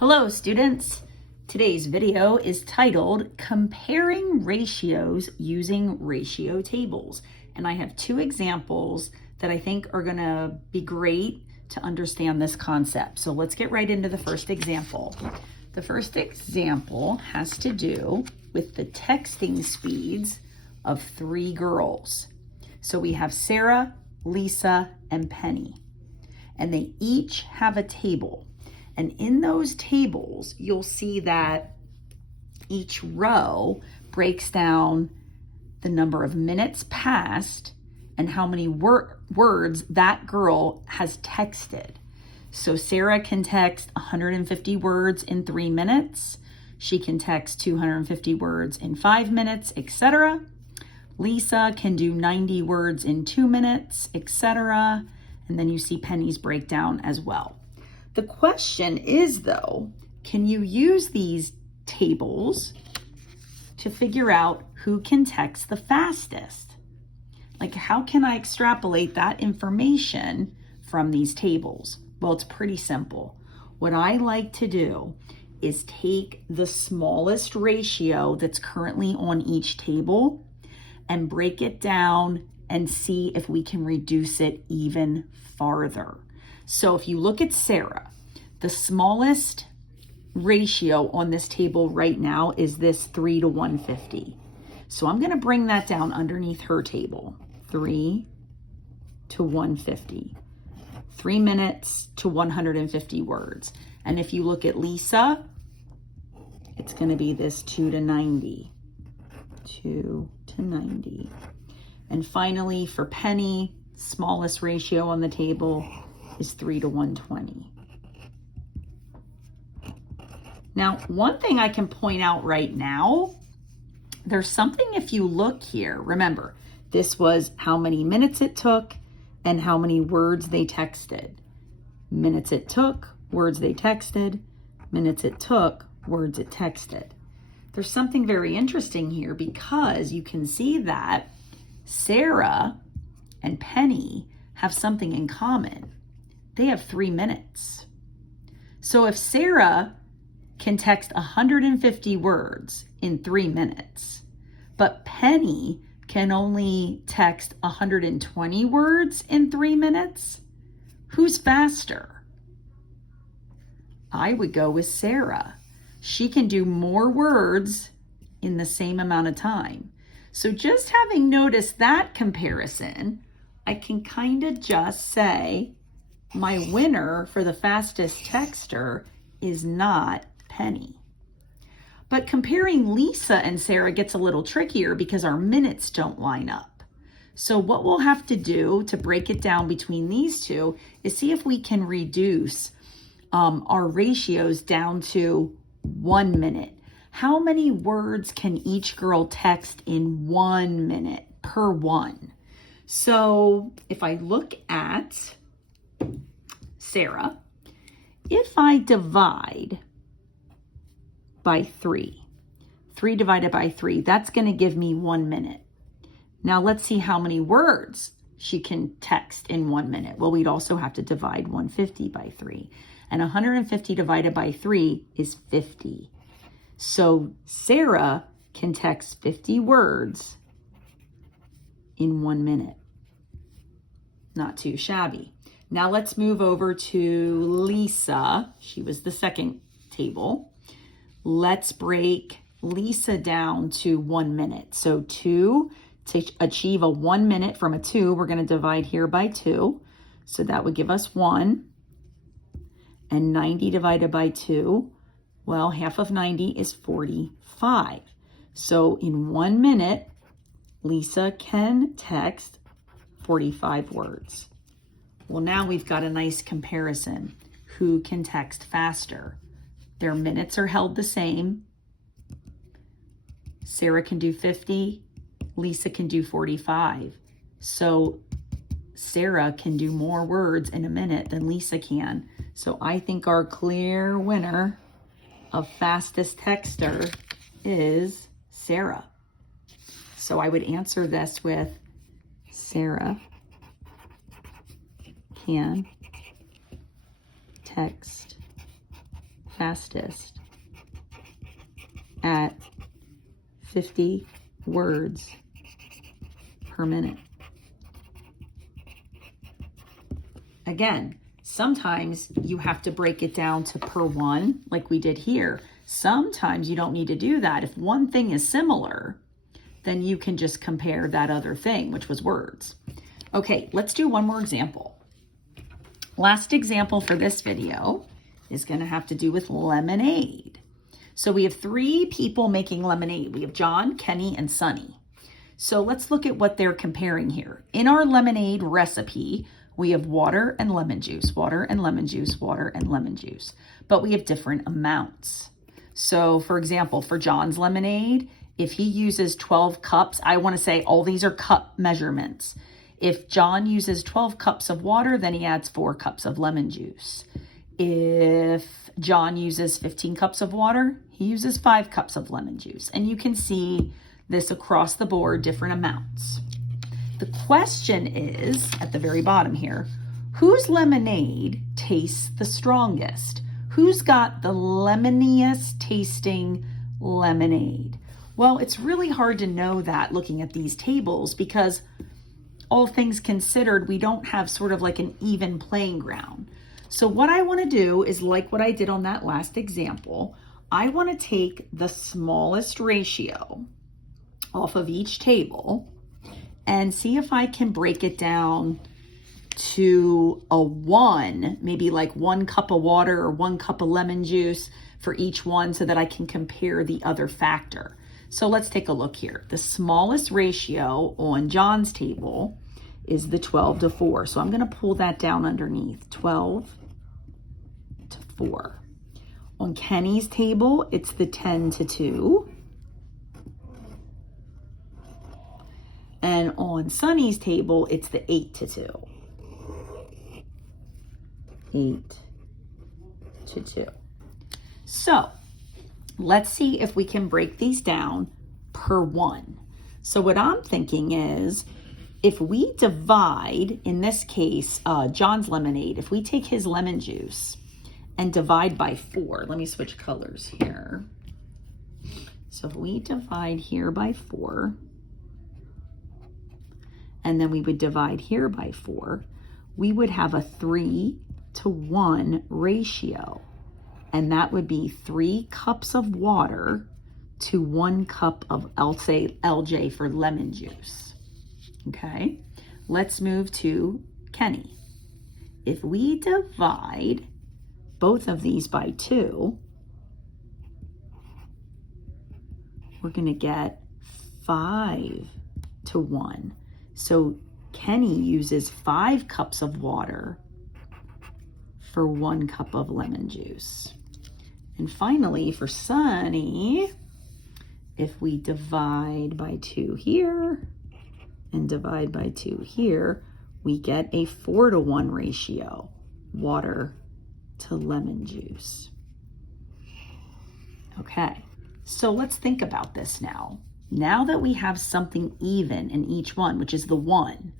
Hello students! Today's video is titled Comparing Ratios Using Ratio Tables. And I have two examples that I think are going to be great to understand this concept. So let's get right into the first example. The first example has to do with the texting speeds of three girls. So we have Sarah, Lisa, and Penny. And they each have a table. And in those tables, you'll see that each row breaks down the number of minutes passed and how many words that girl has texted. So Sarah can text 150 words in 3 minutes. She can text 250 words in 5 minutes, etc. Lisa can do 90 words in 2 minutes, etc. And then you see Penny's breakdown as well. The question is, though, can you use these tables to figure out who can text the fastest? Like, how can I extrapolate that information from these tables? Well, it's pretty simple. What I like to do is take the smallest ratio that's currently on each table and break it down and see if we can reduce it even farther. So if you look at Sarah, the smallest ratio on this table right now is this 3 to 150. So I'm going to bring that down underneath her table. 3 to 150. 3 minutes to 150 words. And if you look at Lisa, it's going to be this 2 to 90. 2 to 90. And finally, for Penny, smallest ratio on the table is 3 to 120. Now, one thing I can point out right now, there's something if you look here. Remember, this was how many minutes it took and how many words they texted. Minutes it took, words they texted, minutes it took, words it texted. There's something very interesting here because you can see that Sarah and Penny have something in common. They have 3 minutes. So if Sarah can text 150 words in 3 minutes, but Penny can only text 120 words in 3 minutes, who's faster? I would go with Sarah. She can do more words in the same amount of time. So just having noticed that comparison, I can kind of just say my winner for the fastest texter is not Penny. But comparing Lisa and Sarah gets a little trickier because our minutes don't line up. So what we'll have to do to break it down between these two is see if we can reduce our ratios down to 1 minute. How many words can each girl text in 1 minute per one? So if I look at Sarah, if I divide by 3 divided by 3, that's going to give me 1 minute. Now let's see how many words she can text in 1 minute. Well, we'd also have to divide 150 by 3. And 150 divided by 3 is 50. So Sarah can text 50 words in 1 minute. Not too shabby. Now let's move over to Lisa. She was the second table. Let's break Lisa down to 1 minute. So 2, to achieve a 1 minute from a 2, we're going to divide here by 2. So that would give us 1. And 90 divided by 2, well, half of 90 is 45. So in 1 minute, Lisa can text 45 words. Well, now we've got a nice comparison. Who can text faster? Their minutes are held the same. Sarah can do 50. Lisa can do 45. So Sarah can do more words in a minute than Lisa can. So I think our clear winner of fastest texter is Sarah. So I would answer this with Sarah can text fastest at 50 words per minute. Again, sometimes you have to break it down to per one, like we did here. Sometimes you don't need to do that. If one thing is similar, then you can just compare that other thing, which was words. Okay, let's do one more example. Last example for this video is going to have to do with lemonade. So we have 3 people making lemonade. We have John, Kenny, and Sunny. So let's look at what they're comparing here. In our lemonade recipe, we have water and lemon juice, water and lemon juice, water and lemon juice, but we have different amounts. So for example, for John's lemonade, if he uses 12 cups, I want to say all these are cup measurements. If John uses 12 cups of water, then he adds 4 cups of lemon juice. If John uses 15 cups of water, he uses 5 cups of lemon juice. And you can see this across the board, different amounts. The question is, at the very bottom here, whose lemonade tastes the strongest? Who's got the lemoniest tasting lemonade? Well, it's really hard to know that looking at these tables because all things considered, we don't have sort of like an even playing ground. So what I want to do is like what I did on that last example. I want to take the smallest ratio off of each table and see if I can break it down to a 1, maybe like 1 cup of water or 1 cup of lemon juice for each one so that I can compare the other factor. So let's take a look here. The smallest ratio on John's table is the 12 to 4. So I'm going to pull that down underneath, 12 to 4. On Kenny's table, it's the 10 to 2. And on Sunny's table, it's the 8 to 2. 8 to 2. So let's see if we can break these down per one. So what I'm thinking is if we divide, in this case, John's lemonade, if we take his lemon juice and divide by 4, let me switch colors here. So if we divide here by 4, and then we would divide here by 4, we would have a 3 to 1 ratio. And that would be 3 cups of water to 1 cup of, I'll say LJ for lemon juice. Okay, let's move to Kenny. If we divide both of these by 2, we're going to get 5 to 1. So Kenny uses 5 cups of water for 1 cup of lemon juice. And finally, for Sunny, if we divide by 2 here and divide by 2 here, we get a 4 to 1 ratio, water to lemon juice. Okay, so let's think about this now. Now that we have something even in each one, which is the 1,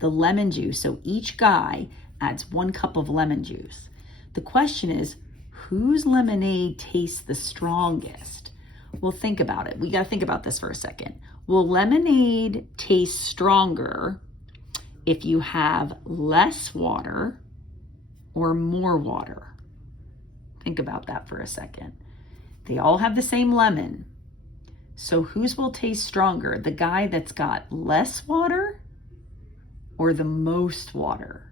the lemon juice, so each guy adds 1 cup of lemon juice. The question is, whose lemonade tastes the strongest? Well, think about it. We got to think about this for a second. Will lemonade taste stronger if you have less water or more water? Think about that for a second. They all have the same lemon. So whose will taste stronger? The guy that's got less water or the most water?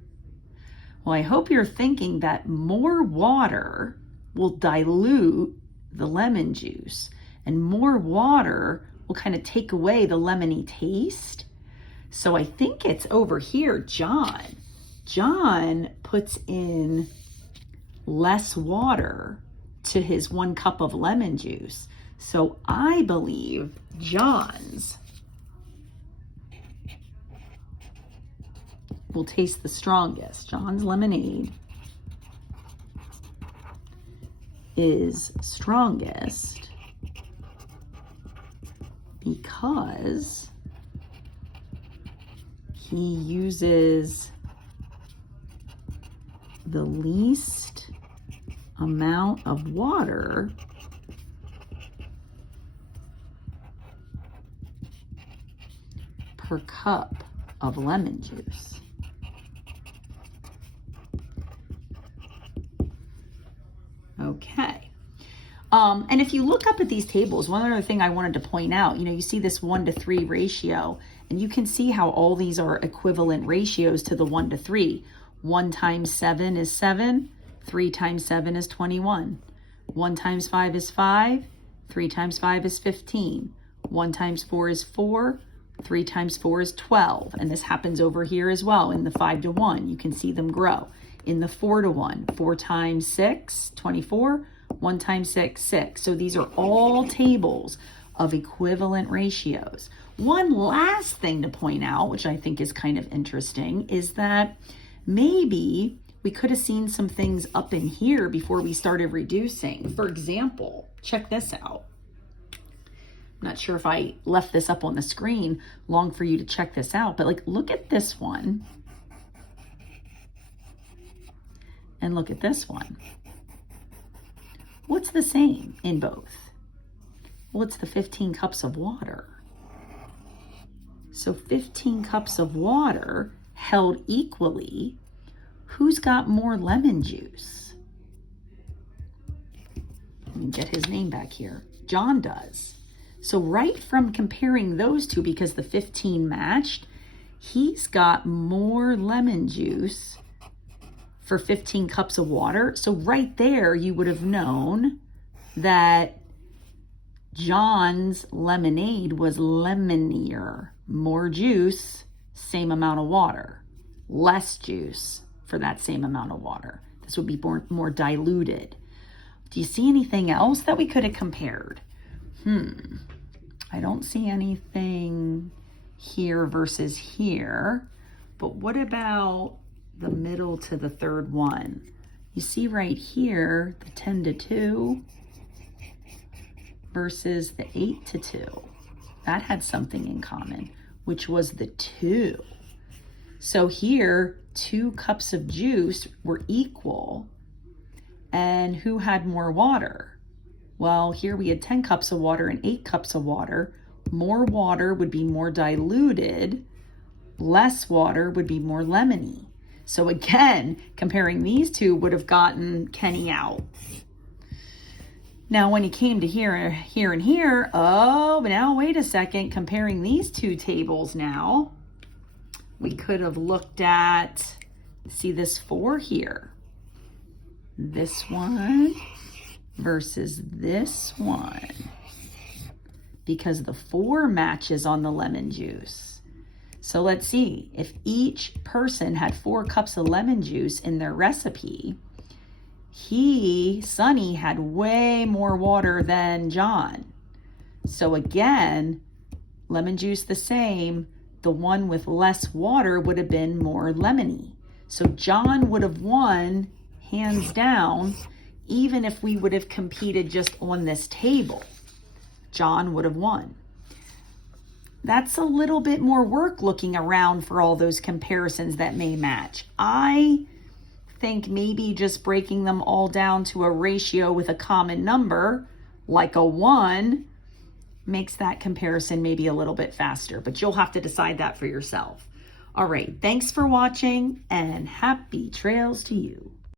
Well, I hope you're thinking that more water will dilute the lemon juice and more water will kind of take away the lemony taste. So I think it's over here, John. John puts in less water to his 1 cup of lemon juice. So I believe John's will taste the strongest. John's lemonade is strongest because he uses the least amount of water per cup of lemon juice. Okay. And if you look up at these tables, one other thing I wanted to point out, you see this 1-to-3 ratio, and you can see how all these are equivalent ratios to the 1-to-3. 1 times 7 is 7. 3 times 7 is 21. 1 times 5 is 5. 3 times 5 is 15. 1 times 4 is 4. 3 times 4 is 12. And this happens over here as well in the 5-to-1. You can see them grow. In the 4-to-1, 4 times 6, 24. 1 times 6, 6. So these are all tables of equivalent ratios. One last thing to point out, which I think is kind of interesting, is that maybe we could have seen some things up in here before we started reducing. For example, check this out. I'm not sure if I left this up on the screen long for you to check this out, but look at this one. And look at this one. What's the same in both? Well, it's the 15 cups of water. So 15 cups of water held equally. Who's got more lemon juice? Let me get his name back here. John does. So right from comparing those two, because the 15 matched, he's got more lemon juice for 15 cups of water. So right there, you would have known that John's lemonade was lemonier. More juice, same amount of water. Less juice for that same amount of water. This would be more diluted. Do you see anything else that we could have compared? I don't see anything here versus here. But what about the middle to the third one? You see right here, the 10-to-2 versus the 8-to-2. That had something in common, which was the 2. So here, 2 cups of juice were equal. And who had more water? Well, here we had 10 cups of water and 8 cups of water. More water would be more diluted. Less water would be more lemony. So again, comparing these two would have gotten Kenny out. Now, when he came to here, and here, oh, but now wait a second. Comparing these two tables now, we could have looked at, see this 4 here. This one versus this one. Because the 4 matches on the lemon juice. So let's see, if each person had 4 cups of lemon juice in their recipe, Sonny had way more water than John. So again, lemon juice the same, the one with less water would have been more lemony. So John would have won, hands down, even if we would have competed just on this table. John would have won. That's a little bit more work looking around for all those comparisons that may match. I think maybe just breaking them all down to a ratio with a common number, like a 1, makes that comparison maybe a little bit faster, but you'll have to decide that for yourself. All right, thanks for watching and happy trails to you.